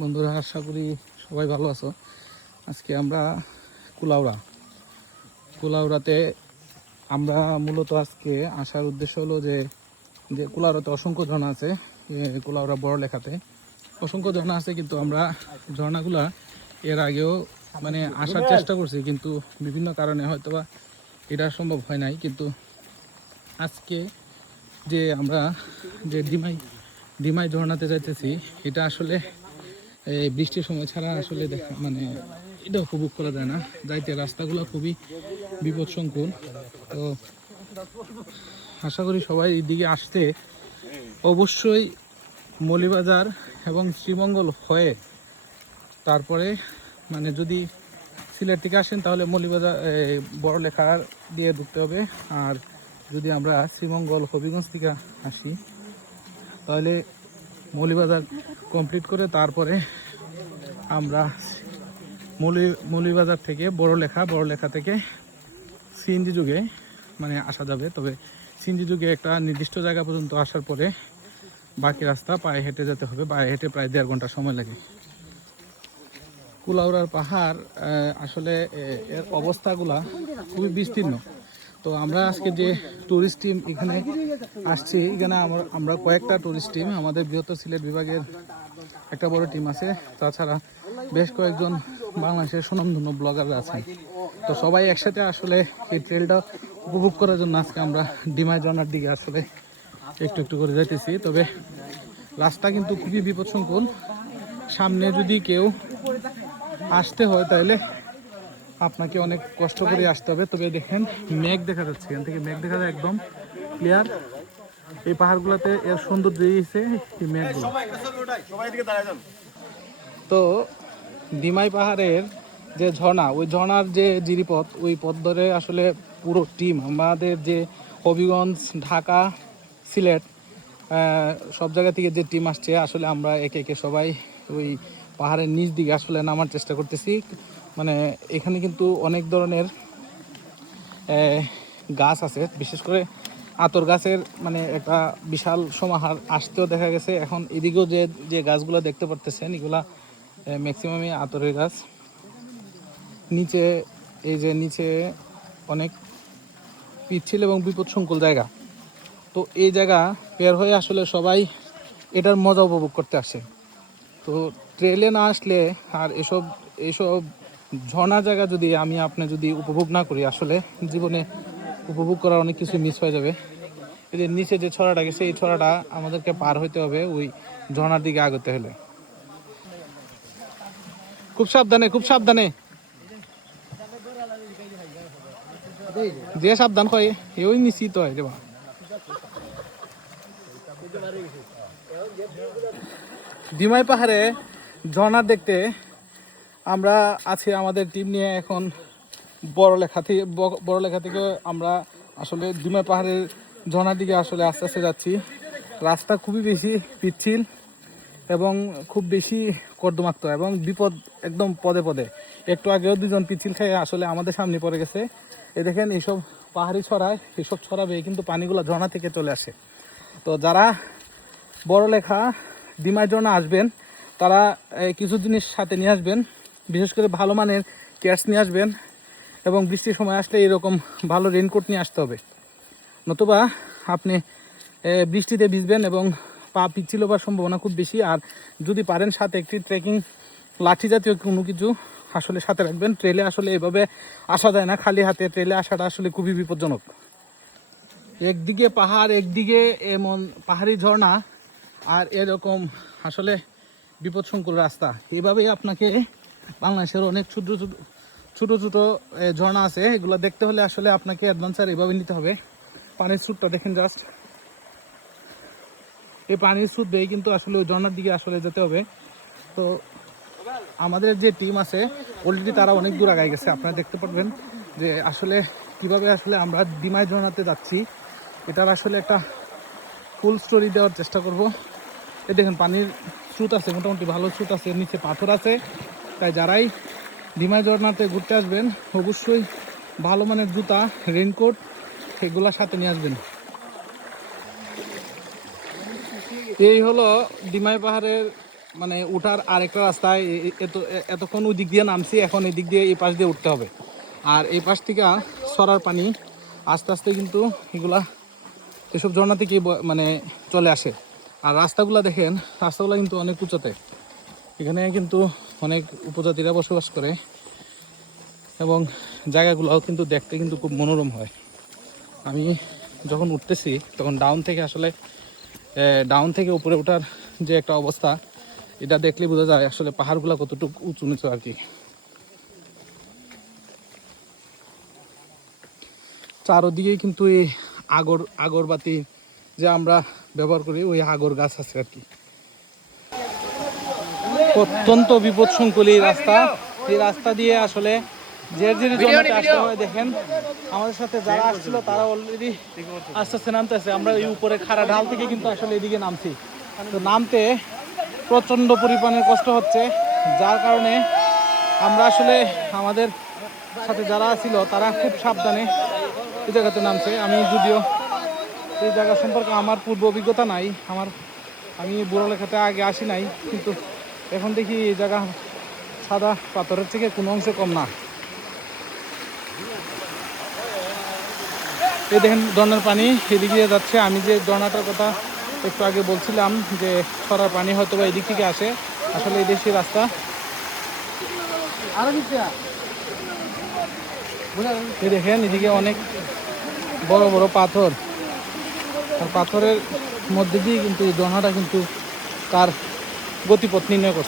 বন্ধুরা, আশা করি সবাই ভালো আছো। আজকে আমরা কুলাউড়াতে আমরা মূলত আজকে আসার উদ্দেশ্য হলো যে কুলাউড়াতে অসংখ্য ঝর্ণা আছে। কুলাউড়া বড় লেখাতে অসংখ্য ঝর্ণা আছে, কিন্তু আমরা ঝর্ণাগুলা এর আগেও আসার চেষ্টা করছি, কিন্তু বিভিন্ন কারণে হয়তোবা এটা সম্ভব হয় নাই। কিন্তু আজকে যে আমরা যে ডিমাই ঝর্ণাতে যাইতেছি, এটা আসলে এই বৃষ্টির সময় ছাড়া আসলে দেখা এটা উপভোগ করা যায় না। যাইতে রাস্তাগুলো খুবই বিপদসংকুল। তো আশা করি সবাই এইদিকে আসতে অবশ্যই মৌলিবাজার এবং শ্রীমঙ্গল হয়ে তারপরে যদি সিলেট থেকে আসেন তাহলে মৌলিবাজার বড়লেখা দিয়ে ঢুকতে হবে। আর যদি আমরা শ্রীমঙ্গল হবিগঞ্জ থেকে আসি তাহলে মৌলিবাজার কমপ্লিট করে তারপরে আমরা মৌলিবাজার থেকে বড়লেখা থেকে সিএনজি যুগে আসা যাবে। তবে সিএনজি যুগে একটা নির্দিষ্ট জায়গা পর্যন্ত আসার পরে বাকি রাস্তা পায়ে হেঁটে যেতে হবে। পায়ে হেঁটে প্রায় 1.5 ঘন্টা সময় লাগে। কুলাউড়ার পাহাড় আসলে এর অবস্থাগুলা খুবই বিস্তীর্ণ। তো আমরা আজকে যে টুরিস্ট টিম এখানে আসছি, এখানে আমরা কয়েকটা টুরিস্ট টিম, আমাদের বৃহত্তর সিলেট বিভাগের একটা বড় টিম আছে, তাছাড়া বেশ কয়েকজন বাংলাদেশের সুনামধন্য ব্লগাররা আছেন। তো সবাই একসাথে আসলে এই ট্রেলটা উপভোগ করার জন্য আজকে আমরা ডিমাই ঝর্ণার দিকে আসলে একটু একটু করে যাইতেছি। তবে রাস্তা কিন্তু খুবই বিপদসংকুল। সামনে যদি কেউ আসতে হয় তাহলে আপনাকে অনেক কষ্ট করে আসতে হবে। তবে দেখেন, মেঘ দেখা যাচ্ছে, এখান থেকে মেঘ দেখা যায় একদম ক্লিয়ার। এই পাহাড়গুলোতে এর সৌন্দর্য দিয়েছে এই মেঘগুলো। তো ডিমাই পাহাড়ের যে ঝর্ণা, ওই ঝর্ণার যে জিরিপথ, ওই পথ ধরে আসলে পুরো টিম, আমাদের যে হবিগঞ্জ, ঢাকা, সিলেট সব জায়গা থেকে যে টিম আসছে, আসলে আমরা একে একে সবাই ওই পাহাড়ের নিচ দিকে আসলে নামার চেষ্টা করতেছি। এখানে কিন্তু অনেক ধরনের গাছ আছে, বিশেষ করে আতর গাছের একটা বিশাল সমাহার আসতেও দেখা গেছে। এখন এদিকেও যে গাছগুলো দেখতে পারতেছেন, এগুলা ম্যাক্সিমামই আতরের গাছ। নিচে অনেক পিচ্ছিল এবং বিপদসংকুল জায়গা। তো এই জায়গা বের হয়ে আসলে সবাই এটার মজা উপভোগ করতে আসে। তো ট্রেলে না আসলে আর এসব ঝর্ণা জায়গা যদি আপনি যদি উপভোগ না করি, আসলে জীবনে উপভোগ করার অনেক কিছু মিস হয়ে যাবে। এই যে নিচে যে ছড়াটা গেছে, এই ছড়াটা আমাদেরকে পার হইতে হবে ওই ঝর্ণার দিকে আগতে হলে। খুব সাবধানে যে সাবধান হয় ওই নিশ্চিত হয় যে ডিমাই পাহাড়ে ঝর্ণা দেখতে আমরা আছি আমাদের টিম নিয়ে। এখন বড়লেখা থেকে আমরা আসলে ডিমাই পাহাড়ের ঝর্ণার দিকে আসলে আস্তে আস্তে যাচ্ছি। রাস্তা খুবই বেশি পিচ্ছিল এবং খুব বেশি কর্দমাক্ত এবং বিপদ একদম পদে পদে। একটু আগেও 2 জন পিচ্ছিল খেয়ে আসলে আমাদের সামনে পড়ে গেছে। এই দেখেন, এইসব পাহাড়ি ছড়ায়, এইসব ছড়াবে কিন্তু পানিগুলো ঝর্ণা থেকে চলে আসে। তো যারা বড়লেখা ডিমাই ঝর্ণা আসবেন তারা কিছু জিনিস সাথে নিয়ে আসবেন, বিশেষ করে ভালো মানের ক্যাটস নিয়ে আসবেন এবং বৃষ্টির সময় আসলে এরকম ভালো রেনকোট নিয়ে আসতে হবে, নতুবা আপনি বৃষ্টিতে ভিজবেন এবং পা পিচ্ছিল হওয়ার সম্ভাবনা খুব বেশি। আর যদি পারেন সাথে একটি ট্রেকিং লাঠি জাতীয় কোনো কিছু আসলে সাথে রাখবেন। ট্রেলে আসলে এভাবে আসা যায় না খালি হাতে, ট্রেলে আসাটা আসলে খুবই বিপজ্জনক। একদিকে পাহাড়, একদিকে এমন পাহাড়ি ঝর্ণা, আর এরকম আসলে বিপদসংকুল রাস্তা। এভাবেই আপনাকে বাংলাদেশের অনেক ছোট ছোট ঝর্ণা আছে, এগুলো দেখতে হলে আসলে আপনাকে অ্যাডভেঞ্চার এভাবে নিতে হবে। পানির স্রোতটা দেখেন জাস্ট, এই পানির স্রোত বেয়ে কিন্তু আসলে ওই ঝর্ণার দিকে আসলে যেতে হবে। তো আমাদের যে টিম আছে অলরেডি তারা অনেক দূর আগায় গেছে। আপনারা দেখতে পারবেন যে আসলে কিভাবে আসলে আমরা ডিমাই ঝর্ণাতে যাচ্ছি, এটার আসলে একটা ফুল স্টোরি দেওয়ার চেষ্টা করব। এই দেখেন, পানির স্রোত আছে, মোটামুটি ভালো স্রোত আছে, নিচে পাথর আছে। তাই যারাই ডিমাই ঝর্ণাতে ঘুরতে আসবেন অবশ্যই ভালো মানের জুতা, রেনকোট এগুলা সাথে নিয়ে আসবেন। এই হলো ডিমাই পাহাড়ের মানে ওঠার আরেকটা রাস্তায় এতক্ষণ ওই দিক দিয়ে নামছি, এখন এই দিক দিয়ে এই পাশ দিয়ে উঠতে হবে। আর এই পাশ থেকে সরার পানি আস্তে আস্তে কিন্তু এগুলা এসব ঝর্ণা থেকে মানে চলে আসে। আর রাস্তাগুলো দেখেন, রাস্তাগুলো কিন্তু অনেক উঁচুতে। এখানে কিন্তু অনেক উপজাতিরা বসবাস করে এবং জায়গাগুলোও কিন্তু দেখতে কিন্তু খুব মনোরম হয়। আমি যখন উঠতেছি তখন ডাউন থেকে উপরে ওঠার যে একটা অবস্থা, এটা দেখলে বোঝা যায় আসলে পাহাড়গুলো কতটুকু উঁচু নিচু আর কি। চারোদিকে কিন্তু এই আগরবাতি যে আমরা ব্যবহার করি, ওই আগর গাছ আছে আর কি। অত্যন্ত বিপদ সংকুল এই রাস্তা। এই রাস্তা দিয়ে আসলে ঝেরঝেরি জমাতে আসতে হয়। দেখেন আমাদের সাথে যারা আসছিল তারা অলরেডি আস্তে আস্তে নামতেছে। আমরা এই উপরে খাড়া ঢাল থেকে কিন্তু আসলে এদিকে নামছি। তো নামতে প্রচণ্ড পরিমাণের কষ্ট হচ্ছে, যার কারণে আমরা আসলে আমাদের সাথে যারা ছিল তারা খুব সাবধানে এই জায়গাতে নামছে। আমি যদিও এই জায়গা সম্পর্কে আমার পূর্ব অভিজ্ঞতা নাই, আমি বুড়ালেখাতে আগে আসি নাই, কিন্তু এখন দেখি এই জায়গা সাদা পাথরের থেকে কোনো অংশে কম না। এই দেখেন ঝর্ণার পানি এদিকে যাচ্ছে। আমি যে ঝর্ণাটার কথা একটু আগে বলছিলাম যে সরার পানি হয়তো বা এদিক থেকে আসে, আসলে এই দেশি রাস্তা। এই দেখেন এদিকে অনেক বড় বড় পাথর, আর পাথরের মধ্যে দিয়ে কিন্তু এই ঝর্ণাটা কিন্তু তার গতিপথ নির্ণয় করছে।